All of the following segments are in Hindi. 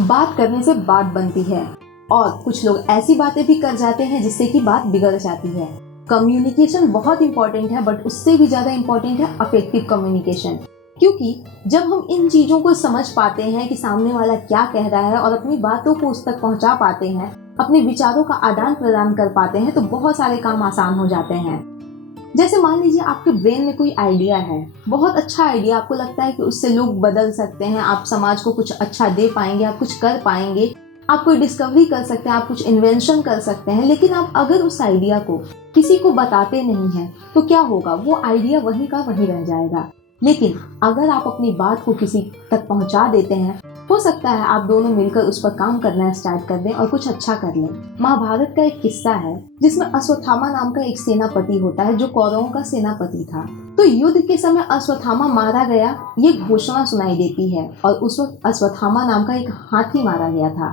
बात करने से बात बनती है और कुछ लोग ऐसी बातें भी कर जाते हैं जिससे कि बात बिगड़ जाती है। कम्युनिकेशन बहुत इंपॉर्टेंट है, बट उससे भी ज़्यादा इंपॉर्टेंट है अफेक्टिव कम्युनिकेशन, क्योंकि जब हम इन चीज़ों को समझ पाते हैं कि सामने वाला क्या कह रहा है और अपनी बातों को उस तक पहुंचा पाते हैं, अपने विचारों का आदान प्रदान कर पाते हैं, तो बहुत सारे काम आसान हो जाते हैं। जैसे मान लीजिए आपके ब्रेन में कोई आइडिया है, बहुत अच्छा आइडिया, आपको लगता है कि उससे लोग बदल सकते हैं, आप समाज को कुछ अच्छा दे पाएंगे, आप कुछ कर पाएंगे, आप कोई डिस्कवरी कर सकते हैं, आप कुछ इन्वेंशन कर सकते हैं, लेकिन आप अगर उस आइडिया को किसी को बताते नहीं हैं तो क्या होगा, वो आइडिया वहीं का वहीं रह जाएगा। लेकिन अगर आप अपनी बात को किसी तक पहुंचा देते हैं, हो सकता है आप दोनों मिलकर उस पर काम करना स्टार्ट कर दें और कुछ अच्छा कर लें। महाभारत का एक किस्सा है जिसमें अश्वत्थामा नाम का एक सेनापति होता है जो कौरवों का सेनापति था। तो युद्ध के समय अश्वत्थामा मारा गया, ये घोषणा सुनाई देती है और उस वक्त अश्वत्थामा नाम का एक हाथी मारा गया था।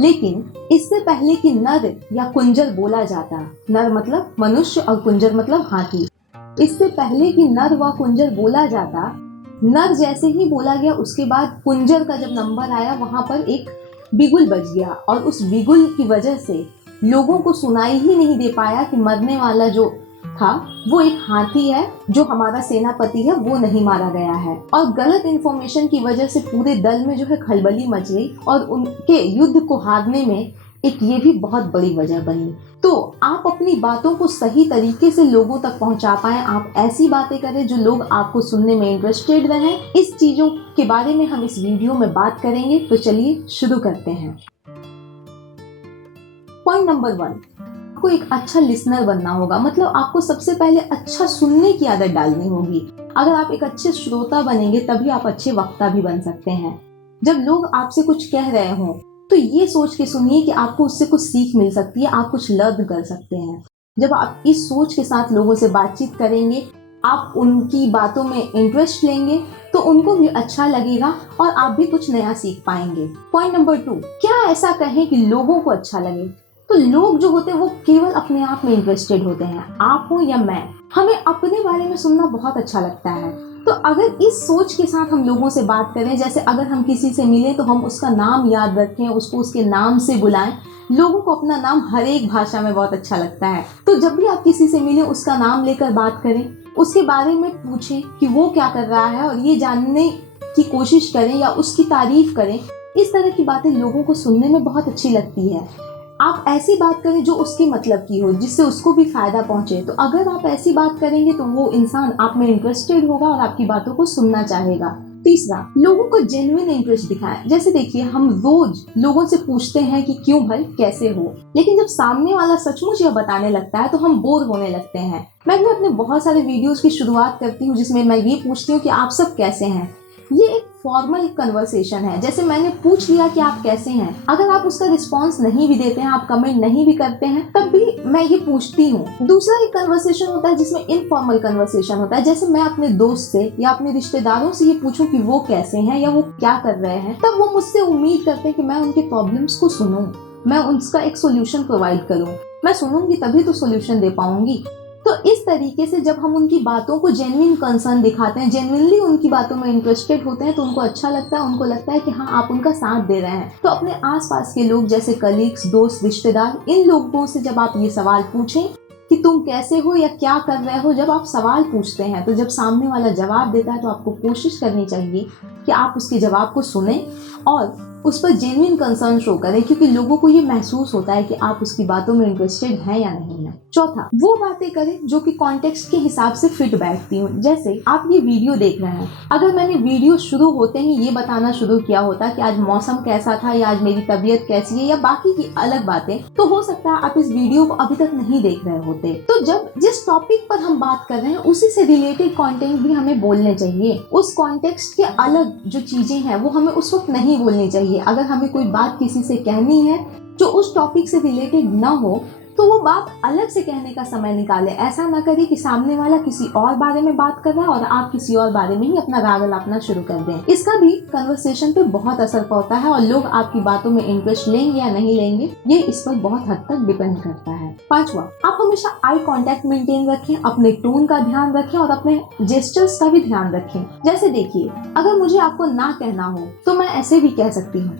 लेकिन इससे पहले कि नर या कुंजर बोला जाता, नर मतलब मनुष्य और कुंजर मतलब हाथी, इससे पहले कि नर व कुंजर बोला जाता, नर जैसे ही बोला गया उसके बाद कुंजर का जब नंबर आया वहां पर एक बिगुल बज गया और उस बिगुल की वजह से लोगों को सुनाई ही नहीं दे पाया कि मरने वाला जो था वो एक हाथी है, जो हमारा सेनापति है वो नहीं मारा गया है। और गलत इन्फॉर्मेशन की वजह से पूरे दल में जो है खलबली मच गई और उनके युद्ध को हारने में एक ये भी बहुत बड़ी वजह बनी। तो आप अपनी बातों को सही तरीके से लोगों तक पहुंचा पाएं, आप ऐसी बातें करें जो लोग आपको सुनने में इंटरेस्टेड रहें। इस चीजों के बारे में हम इस वीडियो में बात करेंगे, तो चलिए शुरू करते हैं। पॉइंट नंबर 1, आपको एक अच्छा लिसनर बनना होगा, मतलब आपको सबसे पहले अच्छा सुनने की आदत डालनी होगी। अगर आप एक अच्छे श्रोता बनेंगे तभी आप अच्छे वक्ता भी बन सकते हैं। जब लोग आपसे कुछ कह रहे हों तो ये सोच के सुनिए कि आपको उससे कुछ सीख मिल सकती है, आप कुछ लर्न कर सकते हैं। जब आप इस सोच के साथ लोगों से बातचीत करेंगे, आप उनकी बातों में इंटरेस्ट लेंगे तो उनको भी अच्छा लगेगा और आप भी कुछ नया सीख पाएंगे। पॉइंट नंबर 2, क्या ऐसा कहें कि लोगों को अच्छा लगे? तो लोग जो होते हैं वो केवल अपने आप में इंटरेस्टेड होते हैं, आप हो या मैं, हमें अपने बारे में सुनना बहुत अच्छा लगता है। तो अगर इस सोच के साथ हम लोगों से बात करें, जैसे अगर हम किसी से मिलें तो हम उसका नाम याद रखें, उसको उसके नाम से बुलाएं। लोगों को अपना नाम हर एक भाषा में बहुत अच्छा लगता है, तो जब भी आप किसी से मिलें उसका नाम लेकर बात करें, उसके बारे में पूछें कि वो क्या कर रहा है और ये जानने की कोशिश करें या उसकी तारीफ करें। इस तरह की बातें लोगों को सुनने में बहुत अच्छी लगती है। आप ऐसी बात करें जो उसके मतलब की हो, जिससे उसको भी फायदा पहुंचे। तो अगर आप ऐसी बात करेंगे तो वो इंसान आप में इंटरेस्टेड होगा और आपकी बातों को सुनना चाहेगा। तीसरा, लोगों को जेन्युइन इंटरेस्ट दिखाएं। जैसे देखिए, हम रोज लोगों से पूछते हैं कि क्यों भाई, कैसे हो, लेकिन जब सामने वाला सचमुच यह बताने लगता है तो हम बोर होने लगते हैं। मैं भी अपने बहुत सारे वीडियोस की शुरुआत करती हूँ जिसमें मैं ये पूछती हूँ कि आप सब कैसे हैं। ये एक फॉर्मल कन्वर्सेशन है, जैसे मैंने पूछ लिया कि आप कैसे हैं। अगर आप उसका रिस्पांस नहीं भी देते हैं, आप कमेंट नहीं भी करते हैं, तब भी मैं ये पूछती हूँ। दूसरा एक कन्वर्सेशन होता है जिसमें इनफॉर्मल कन्वर्सेशन होता है, जैसे मैं अपने दोस्त से या अपने रिश्तेदारों से ये पूछूं कि वो कैसे हैं या वो क्या कर रहे हैं, तब वो मुझसे उम्मीद करते हैं कि मैं उनके प्रॉब्लम्स को सुनूं, मैं उसका एक सोल्यूशन प्रोवाइड करूं। मैं सुनूंगी तभी तो सोल्यूशन दे पाऊंगी। तो इस तरीके से जब हम उनकी बातों को जेन्युइन कंसर्न दिखाते हैं, जेन्युइनली उनकी बातों में इंटरेस्टेड होते हैं, तो उनको अच्छा लगता है, उनको लगता है कि हाँ आप उनका साथ दे रहे हैं। तो अपने आसपास के लोग जैसे कलीग्स, दोस्त, रिश्तेदार, इन लोगों से जब आप ये सवाल पूछें कि तुम कैसे हो या क्या कर रहे हो, जब आप सवाल पूछते हैं तो जब सामने वाला जवाब देता है तो आपको कोशिश करनी चाहिए कि आप उसके जवाब को सुने और उस पर जेन्युइन कंसर्न शो करें, क्योंकि लोगों को ये महसूस होता है कि आप उसकी बातों में इंटरेस्टेड हैं या नहीं है। चौथा, वो बातें करें जो कि कॉन्टेक्स्ट के हिसाब से फिट बैठती हूँ। जैसे आप ये वीडियो देख रहे हैं, अगर मैंने वीडियो शुरू होते ही ये बताना शुरू किया होता कि आज मौसम कैसा था या आज मेरी तबीयत कैसी है या बाकी की अलग बातें, तो हो सकता है आप इस वीडियो को अभी तक नहीं देख रहे होते। तो जब जिस टॉपिक पर हम बात कर रहे हैं उसी से रिलेटेड कंटेंट भी हमें बोलने चाहिए। उस कॉन्टेक्स्ट के अलग जो चीजें हैं वो हमें उस वक्त नहीं बोलनी चाहिए। अगर हमें कोई बात किसी से कहनी है जो उस टॉपिक से रिलेटेड ना हो तो वो बात अलग से कहने का समय निकाले। ऐसा ना करिए कि सामने वाला किसी और बारे में बात कर रहा है और आप किसी और बारे में ही अपना राग अलापना शुरू कर दें। इसका भी कन्वर्सेशन पे बहुत असर पड़ता है और लोग आपकी बातों में इंटरेस्ट लेंगे या नहीं लेंगे, ये इस पर बहुत हद तक डिपेंड करता है। पांचवा, आप हमेशा आई कांटेक्ट मेंटेन रखें, अपने टोन का ध्यान रखें और अपने जेस्चर्स का भी ध्यान रखें। जैसे देखिए, अगर मुझे आपको ना कहना हो तो मैं ऐसे भी कह सकती हूँ,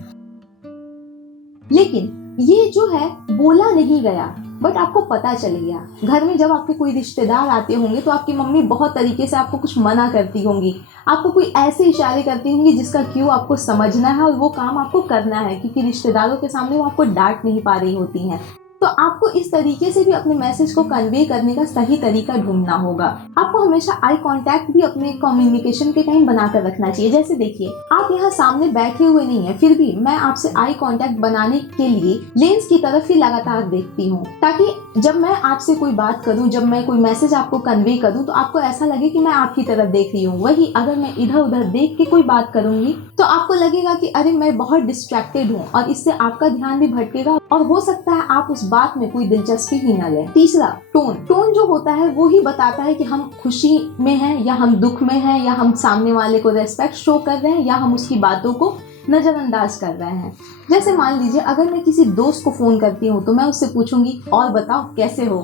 लेकिन ये जो है बोला नहीं गया, बट आपको पता चल गया। घर में जब आपके कोई रिश्तेदार आते होंगे तो आपकी मम्मी बहुत तरीके से आपको कुछ मना करती होंगी, आपको कोई ऐसे इशारे करती होंगी जिसका क्यों आपको समझना है और वो काम आपको करना है, क्योंकि रिश्तेदारों के सामने वो आपको डांट नहीं पा रही होती हैं। तो आपको इस तरीके से भी अपने मैसेज को कन्वे करने का सही तरीका ढूंढना होगा। आपको हमेशा आई कांटेक्ट भी अपने कम्युनिकेशन के टाइम बनाकर रखना चाहिए। जैसे देखिए, आप यहाँ सामने बैठे हुए नहीं है, फिर भी मैं आपसे आई कांटेक्ट बनाने के लिए लेंस की तरफ ही लगातार देखती हूँ, ताकि जब मैं आपसे कोई बात करूँ, जब मैं कोई मैसेज आपको कन्वे करूँ, तो आपको ऐसा लगे कि मैं आपकी तरफ देख रही हूँ। वही अगर मैं इधर उधर देख के कोई बात करूंगी तो आपको लगेगा कि अरे मैं बहुत डिस्ट्रैक्टेड हूँ, और इससे आपका ध्यान भी भटकेगा और हो सकता है आप उस बात में कोई दिलचस्पी ही न लें। तीसरा, टोन जो होता है वो ही बताता है कि हम खुशी में हैं या हम दुख में हैं, या हम सामने वाले को रेस्पेक्ट शो कर रहे हैं या हम उसकी बातों को नजरअंदाज कर रहे हैं। जैसे मान लीजिए, अगर मैं किसी दोस्त को फोन करती हूँ तो मैं उससे पूछूंगी और बताओ कैसे हो,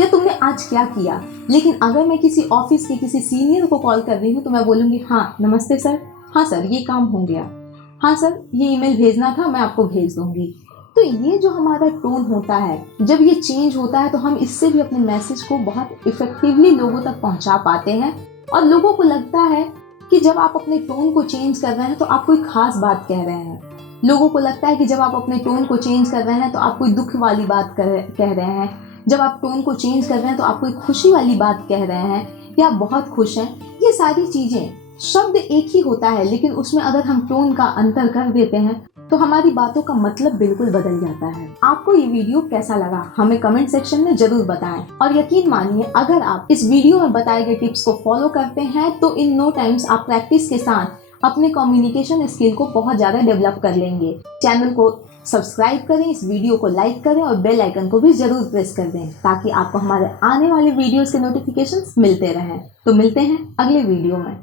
या तुमने आज क्या किया। लेकिन अगर मैं किसी ऑफिस के किसी सीनियर को कॉल कर रही हूँ तो मैं बोलूंगी, हाँ नमस्ते सर, हाँ सर ये काम हो गया, हाँ सर ये ईमेल भेजना था, मैं आपको भेज दूंगी। तो ये जो हमारा टोन होता है, जब ये चेंज होता है तो हम इससे भी अपने मैसेज को बहुत इफेक्टिवली लोगों तक पहुंचा पाते हैं, और लोगों को लगता है कि जब आप अपने टोन को चेंज कर रहे हैं तो आप कोई खास बात कह रहे हैं। लोगों को लगता है कि जब आप अपने टोन को चेंज कर रहे हैं तो आप कोई दुख वाली बात कह रहे हैं। जब आप टोन को चेंज कर रहे हैं तो आप कोई खुशी वाली बात कह रहे हैं, या आप बहुत खुश हैं। ये सारी चीजें, शब्द एक ही होता है, लेकिन उसमें अगर हम टोन का अंतर कर देते हैं तो हमारी बातों का मतलब बिल्कुल बदल जाता है। आपको ये वीडियो कैसा लगा हमें कमेंट सेक्शन में जरूर बताएं, और यकीन मानिए अगर आप इस वीडियो में बताए गए टिप्स को फॉलो करते हैं तो इन नो टाइम्स आप प्रैक्टिस के साथ अपने कम्युनिकेशन स्किल को बहुत ज्यादा डेवलप कर लेंगे। चैनल को सब्सक्राइब करें, इस वीडियो को लाइक करें और बेल आइकन को भी जरूर प्रेस कर दें, ताकि आपको हमारे आने वाले वीडियोस के नोटिफिकेशंस मिलते रहें। तो मिलते हैं अगले वीडियो में।